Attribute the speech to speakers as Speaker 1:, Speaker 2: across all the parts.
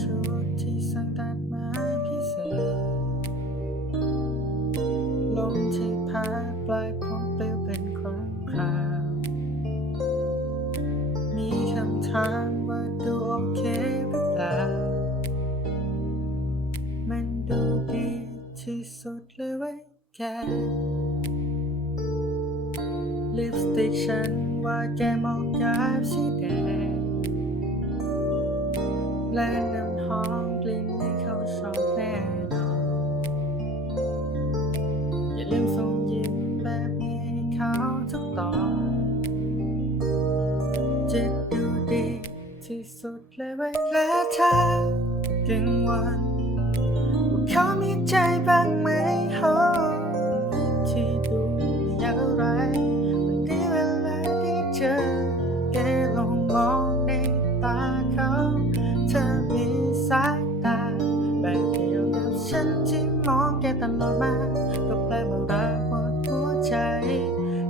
Speaker 1: ชุดที่สั่งตัดไม้พิเศษ ลมที่พัดปลายผมปลิวเป็นครั้คาว มีคำถามว่าดูโอเคหรือเปล่า มันดูดีที่สุดเลยไว้แกลิปสติกฉันว่าแกมองกับสีแดง และน้ำหอมกลิ่นให้เขาชอบแน่นอนอย่าลืมส่งยิ้มแบบนี้ให้เขาทุกตอนจะดูดีที่สุดเลยเว้ยและถ้ากังวลว่าเขามีใจบ้างไหม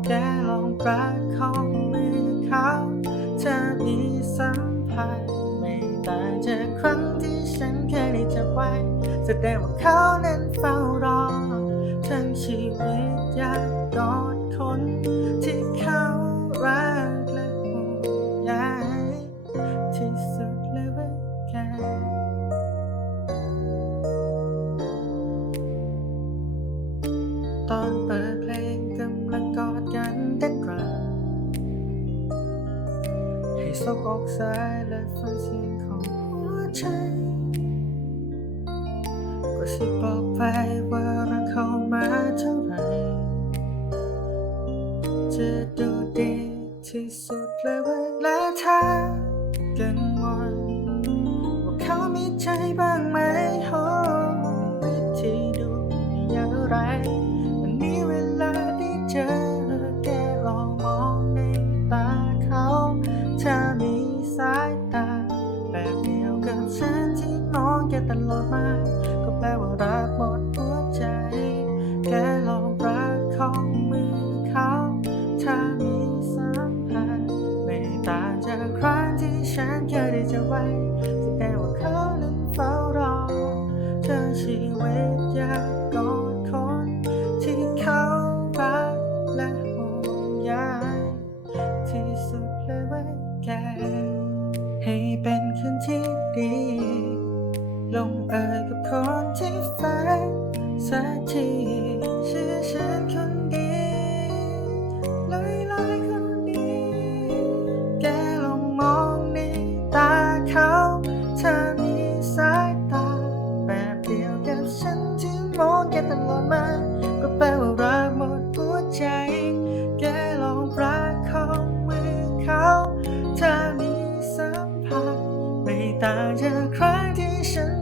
Speaker 1: แกลองประคองมือเขาเธอมีสัมผัสไม่ต่างจากครั้งที่ฉันเคยได้จับไว้แสดงว่าเขานั้นเฝ้ารอ ทั้งชีวิตอยากกอดคนที่เขารักและห่วงใยที่สุดเลยว้ยแกตอนำให้สบอกสายและฟังเสียงของหัวใจก็สิบอกไปว่ารักเขามาเท่าไหรจะดูดีที่สุดเลยเวลาถ้ากังวลว่าเขามีใจบ้างไหมโหวิธีดูอย่างไร ธอมีสายตา แบบเดียวกับฉันที่มองแกตลอดมา ก็แปลว่ารักหมดหัวใจแกลองประคองมือเขาถ้ามีสัมผัสไม่ต่างจากครั้งที่ฉันเคยได้เจะไว้แสดงว่าเขานั้นเฝ้ารอเธอชีวิต ให้เป็นคืนที่ดี ลงเอยกับคนที่ฝันสักที 着快递声